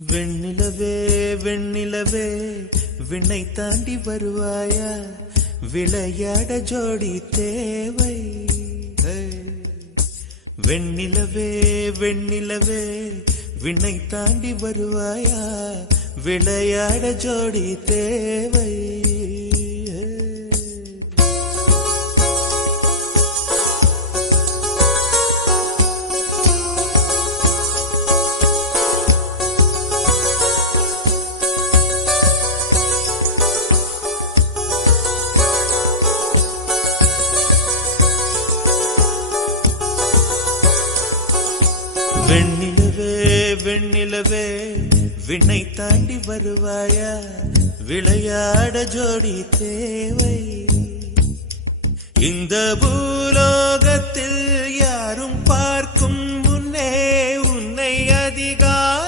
வெண்ணிலவே வெண்ணிலவே விண்ணை தாண்டி வருவாயா, விளையாட ஜோடி தேவை. வெண்ணிலவே வெண்ணிலவே விண்ணை தாண்டி வருவாயா, விளையாட ஜோடி தேவை. வெண்ணிலவே வெண்ணிலவே விண்ணை தாண்டி வருவாயா, விளையாட ஜோடி தேவை. இந்த பூலோகத்தில் யாரும் பார்க்கும் முன்னே உன்னை அதிகாலை